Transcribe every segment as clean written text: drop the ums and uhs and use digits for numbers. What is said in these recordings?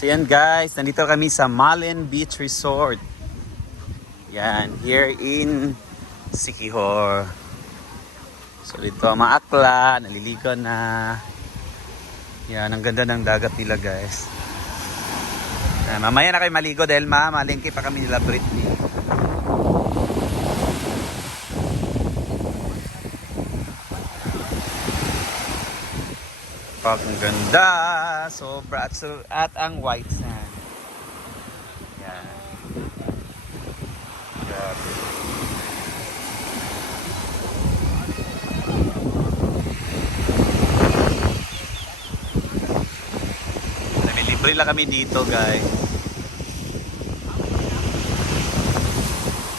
So yan guys, nandito kami sa Malin Beach Resort. Yan, here in Siquijor. So dito ang mga akla, naliligo na. Yan, ang ganda ng dagat nila guys. Yan, mamaya na kayo maligo dahil malingki pa kami nila Britney. Ang ganda, sobra at ang white sand. Yan. Grabe. Libre lang kami dito, guys.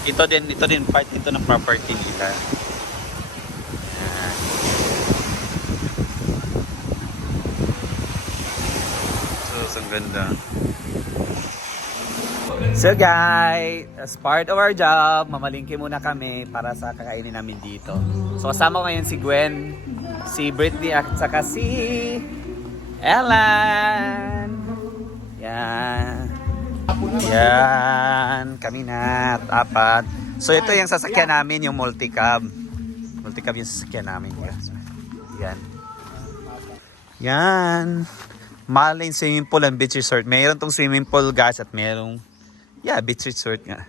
Ito din part dito ng property nila. Ang ganda. So guys, as part of our job, mamalingki muna kami para sa kakainin namin dito. So kasama ko ngayon si Gwen, si Britney at saka si Ellen. Yan. Yan, kami na apat. So ito yung sasakyan namin, yung multicab. Multicab yung sasakyan namin. Yan. Yan. Malin swimming pool and beach resort. Mayroon tong swimming pool guys at mayroong beach resort nga.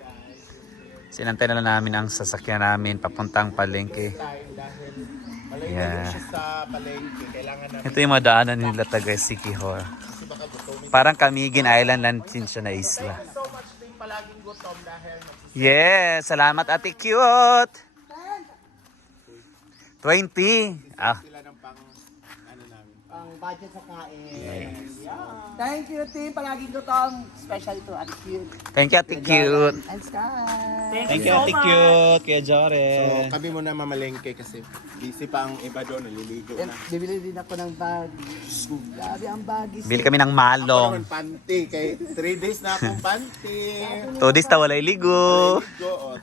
Sinantay na lang namin ang sasakyan namin papuntang palengke. Yeah. Ito yung madaanan nila taga Siquijor. Parang Camiguin Island lang din siya na isla. Yes, salamat Ate Cute. 20. Ah. Budget sa kain. Yes. Yeah. Thank you, team. Palaging gutom. Special to Ate Cute. Thank you, Ate Cute. And Sky. Thank you, Ate Cute. Kuya Jore. So, kami muna mamalengke kasi busy pa ang iba doon. Naliligo na. Bibili din ako ng bag. Grabe ang bag. Bili kami ng Ako malong. naman panty. Kay 3 days na akong panty. 2 days na wala ligo. Naliligo.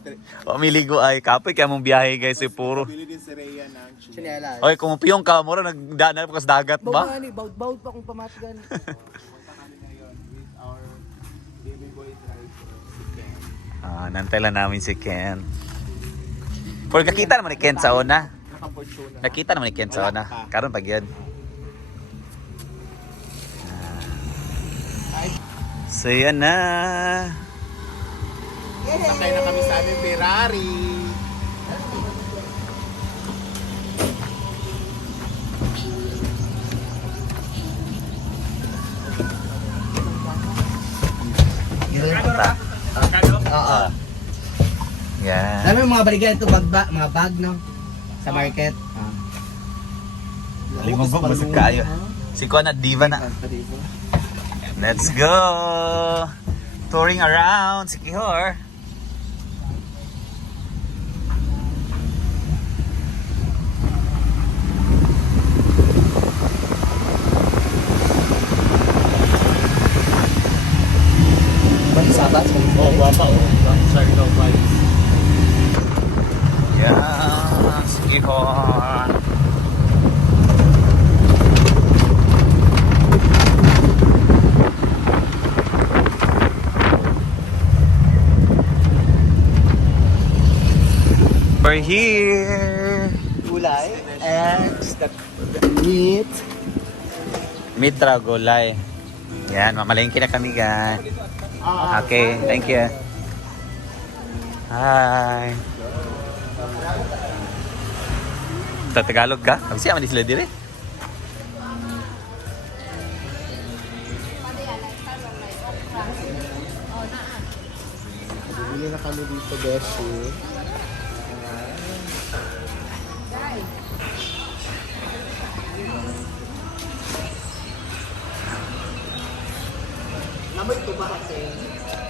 O, miligo ay kapoy kaya mong biyahe guys puro. Bili din si Rhea ng Chinelas. Oy, kung piyong ka mo nagdaan na pa sa dagat ba? Baud pa kung pamatigan. Punta kami ngayon with our baby boy driver, si Ken. Nantay lang namin si Ken. Pero nakita naman ni Ken sa una. Nakaportuna. Nakita naman ni Ken sa una. Karon pag yun. So yan na. Sakay na kami sa aming Ferrari. Oo. Yan. Alam mo mga baligan ito, mga bag, no? Sa market. Limog ko, basig kayo. Si Kuan at Diva na. Let's go! Touring around Siquijor. Sabat? Oh, guwapa oh. Sorry, no vibes. Yeah, Siquijor. We're here. Gulay. And meat. Mitra Gulay. Yan, mamalengke na kami guys. Okay, thank you. Hi. Sa Tagalog ka? Ang siya man sila dire. Bili na kami dito, Beshi. Namoy ito ba kasi?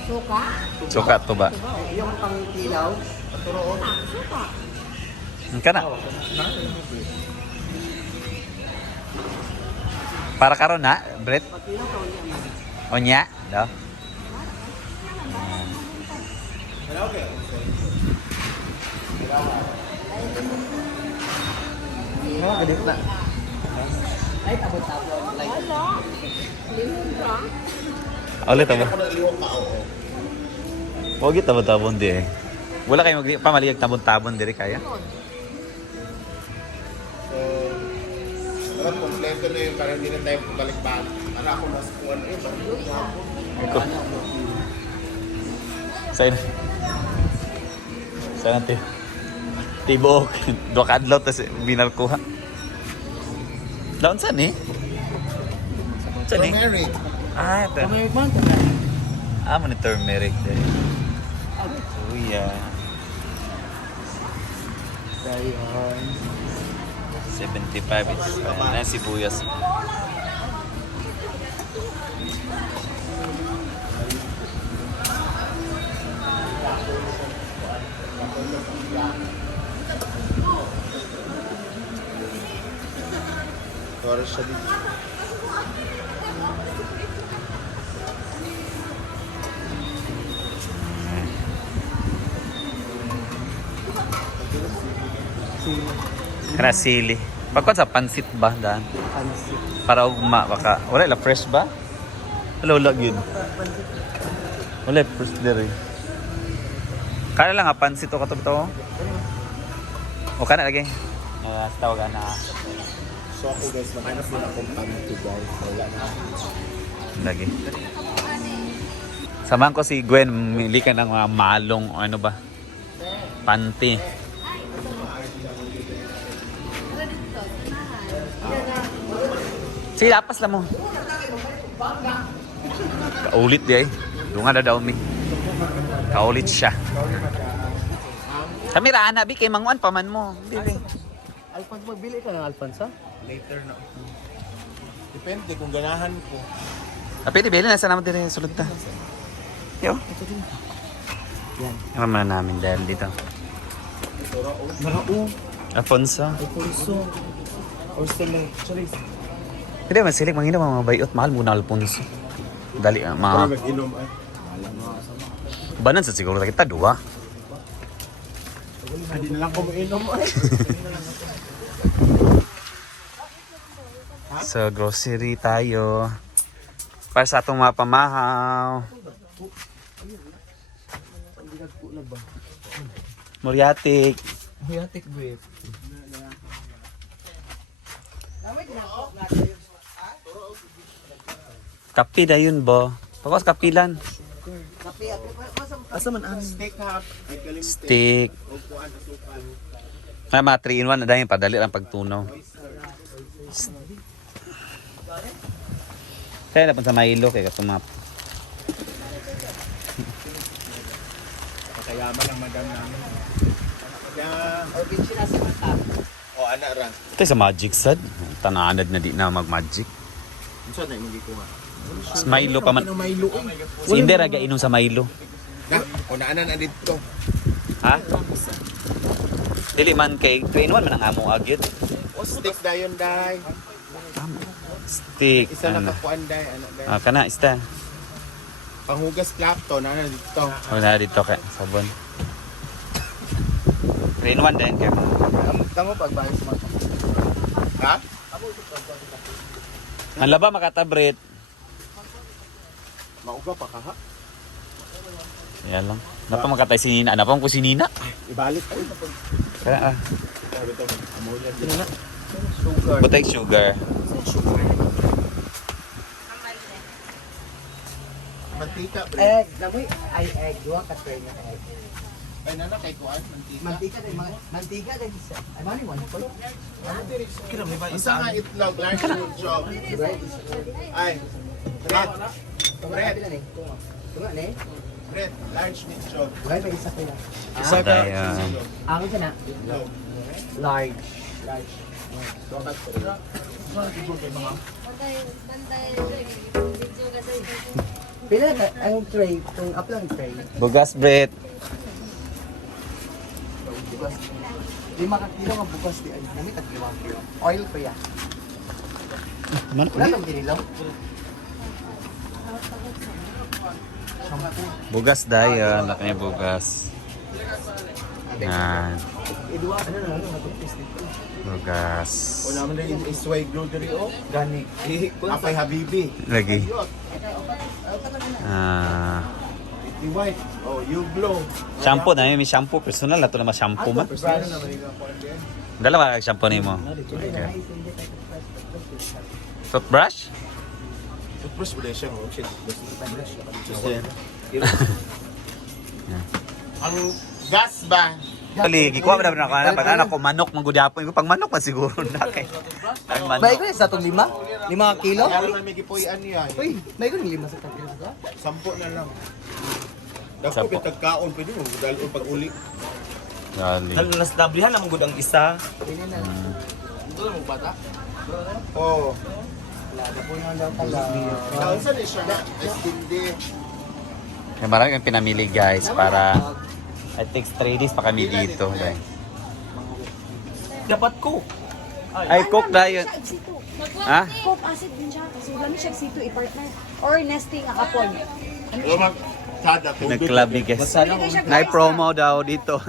Suka? Suka to ba? Yung pang kilaw? Turoon. Suka. Ang kana. Para karon na, Brett. Onya, do. No, ganito na. Ay, tabot-tabot. Like, Wala. Limon ba? Ulit ba? Ako naliwa ka, oo. Huwag yung tabon-tabon di eh. Wala kayong pamaliyag tabon-tabon di kaya? So, dapat kompleto na yung parang hindi na tayo balik-balik. Para ako mas kuwan eh, balik ako. Iko. Sa'yo na. Sa'yo na, Tiyo. Tibok. Dua kadlaw, tas binarkuha. Daon saan eh? Saan eh? Turmeric. Ah, ito. American man. Ah, mo ni turmeric din. Suya. Dayon. 75 is fine. Na sibuyas. Oras siya dito. Kana sili. Pagkot sa pansit ba daan? Pansit. Para ugma baka wala la fresh ba? Wala gyud. Wala fresh diri. Kana lang nga pansit o katong to. O kana lagi. Tawag na. So ako guys, maghanap din akong panty guys. Wala na. Lagi. Samahan ko si Gwen, mili ka ng mga malong o ano ba? Panty. Sige, lapas lang mo. Kaulit di ay. Dunga na daw mi. Kaulit siya. Kami raan habi kay manguan paman mo. Bili. Alphonse, magbili ka ng Alphonse, ha? Later na. Depende kung ganahan ko. Pwede bili na sa naman din sulod ta. Yo. Yan. Naman namin dahil dito. Marao. Alfonso. Alfonso. Or sila. Sorry. Hindi man silik manghina mga bayot mahal muna Alfonso. Dali Para mga mag-inom ay. banan sa siguro kita dua. Hindi na lang ko mag-inom ay. So grocery tayo. Para sa atong mga pamahaw. Moriatic. Hiyatik, babe. Kapi na yun bo. Pagkas kapilan. Asa man ang Steak ha. Ay galing Steak. O kuan asukal. May mga 3 in 1 na dahil padali ang pagtunaw. Kaya na sa Milo kay katumap. Kayaman ang madam namin. Kaya, organ sila sa mata. o anak ra. Ito sa Magic sad. Tananad na di na mag-magic. Unsa na imong gikuha? Sa Milo pa man. Ano Milo eh. Si Inde raga inom sa Milo. Na, unaanan na dito. Ha? Dili man kay 3 in 1 man ang among agyod. O steak dayon day. Steak. Isa na Ano. kakuan day, anak day. Ah, kana ista. Panghugas plato na dito. O na dito kay sabon. 3 in 1 din kay. Tamo pagbayad sa mata. Ha? Ang laba makatabret. Mauga pa ka ha? Yan lang. Napa makatay si Nina. Napa ko si Nina. Ibalik ay. Kaya ah. Ito, ammonia din. Ano na? Sugar. Butay sugar. Mantika, bre. Egg. Namoy ay egg. Duwa ka tray na egg. Ay, nana, kay kuan, mantika. Mantika din. Mantika din. Ay, mani one. Isa nga itlog, large yung job. Ay, bread. Bread. Tunga ni. Bread, large meat job. Wala pa isa ko na. Isa ka. Ayan. Ako ka na. Itlog. Large. Dokat ko. Pila ka ang tray. Kung up lang tray. Bugas bread. 5 ka kilo nga bukas di ay. Namit at 5 kilo. Oil pa ya. Man. Wala nang dinilaw. Bugas dayon. Laki niya bugas. Yan. Idua ano na ano matupis dito. Bugas. O naman na yung isway grocery o. Gani. Apay Habibi. Lagi. white. Oh, you glow. Shampoo na may shampoo. Personal na ito naman shampoo man. Personal na may kuan din. Dalawa kag shampoo ni mo. Okay. Toothbrush? Toothbrush ba siya? Oh, shit. Ang gas ba? Actually, gikuha mo na ako na pag anak ko manok manggudapon ko pag manok man siguro na kay. Ang May manok. ko sa itong 5? 5 kilo? Kaya naman may gipuyan niya. Uy, may ko 5 sa kilo sa 10 na lang. Dako Sampo. bitag kaon pwede mo dalo pag uli. Dali. Nas dabrihan namang gud ang isa. Oh. Wala na po yung daw pala. Nausan ni siya na STD. May marami kang pinamili guys para it takes 3 days pa kami dito. Guys. Dapat ko. Ay, cook na yun. Ha? Coke acid din siya kasi wala siya sito i-partner or nesting akapon. O mag sada ko. Nag-club ni guys. Na-promo daw dito.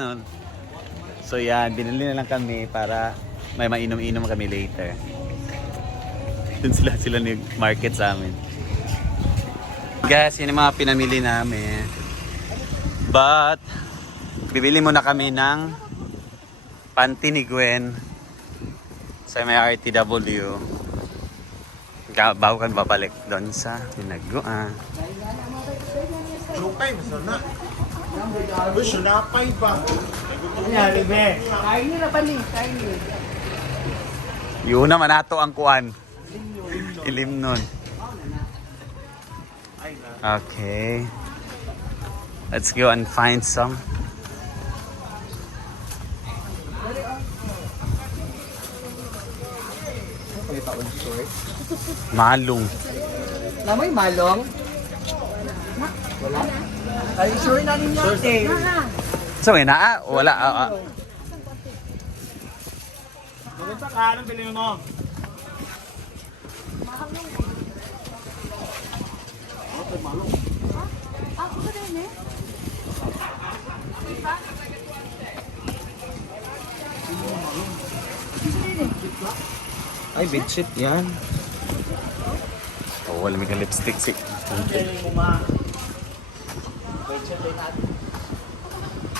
So yan, binili na lang kami para may mainom-inom kami later. Dun sila nag-market sa amin. Guys, yun yung mga pinamili namin. But, bibili muna kami ng panty ni Gwen sa may RTW. Bago kan babalik doon sa Tinaguan. Lukay masana. Uy, sunapay pa. Kain nila pa ni, kain nila. Yun naman ato ang kuan. Ilim nun. Okay. Let's go and find some. Malong. Namoy malong? Wala? Ay, sure na ninyo ate. So, may naa? Wala. Sa kanan bili mo. Ako ba din eh? Ay, bedsheet yan. Oh, wala may ka lipstick.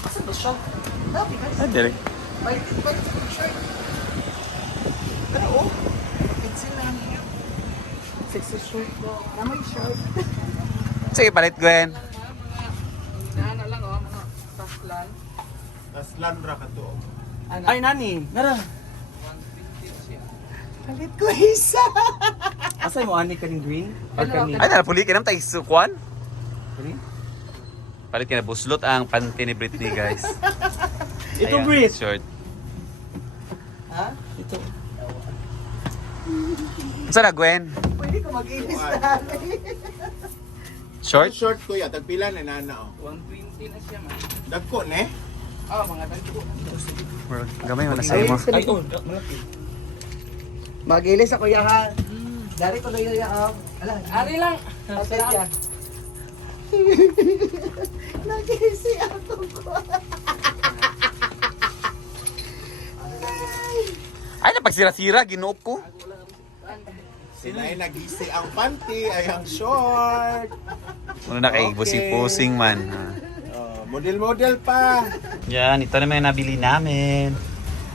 Asa ba siya? Ah, direct. May shirt. Ano oh? Pencil lang. Sexy shirt ko. Namoy shirt. Sige, palit Gwen. Ano lang oh, mga paslan. Taslan ra ka to. Ay, nani. Nara. Palit ko isa. Asay mo ani kaning green? Or kaning Ay, napuli ka naman tayo sukuan. green? Palit ka na buslot ang panty ni Britney, guys. Ito Ayan, Brit. short. Ha? Ito. Saan na, Gwen? Pwede ko mag-inis na. Short? Short ko ya tagpila na nana oh. 120 na siya man. Dagko ne. Ah, mga dagko. Gamay mo na sa'yo mo. Ay, oh, malaki. Mag-ilis ako ya ha. Dari ko na yun ya. Ala, Ari lang. okay ya. Nag-iisi ako ko. Ay, napagsira-sira, ginuop ko. Sinay nagisi ang panty ay ang short. Ano na kay busing-pusing man. Ha? Oh, model-model pa. Yan, ito naman yung nabili namin.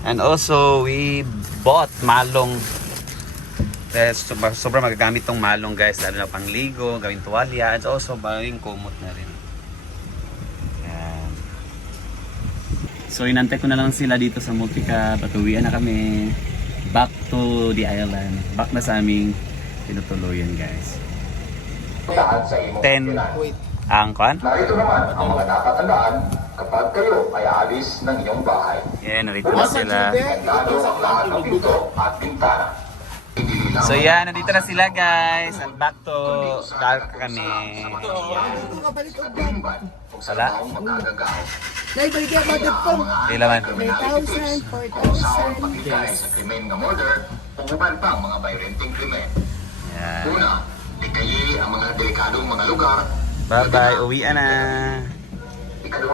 And also, we bought malong. Sobrang magagamit tong malong guys. Lalo na pangligo, gawing tuwalya. And also, baging kumot na rin. Yan. So, inantay ko na lang sila dito sa Multica. Patuwian na kami. Back to the island. Back na sa aming tinutuluyan guys. 10 Wait. ang kwan. Narito naman ang mga dapat tandaan kapag kayo ay aalis ng iyong bahay. Yan, narito na Asa sila. Jude? Tandaan Ito sa ang lahat ng pinto at bintana. Hindi lang So yan, nandito na sila guys. And back to dark kami. kalimban kung sa Wala? taong magkagagaw. Nay, balik ka ba dito? Kailangan. Sa pagkikay sa krimen ng murder o uban pang mga bayrenting krimen. Yan. Una, likayi ang mga delikadong mga lugar. Bye-bye. Uwian na.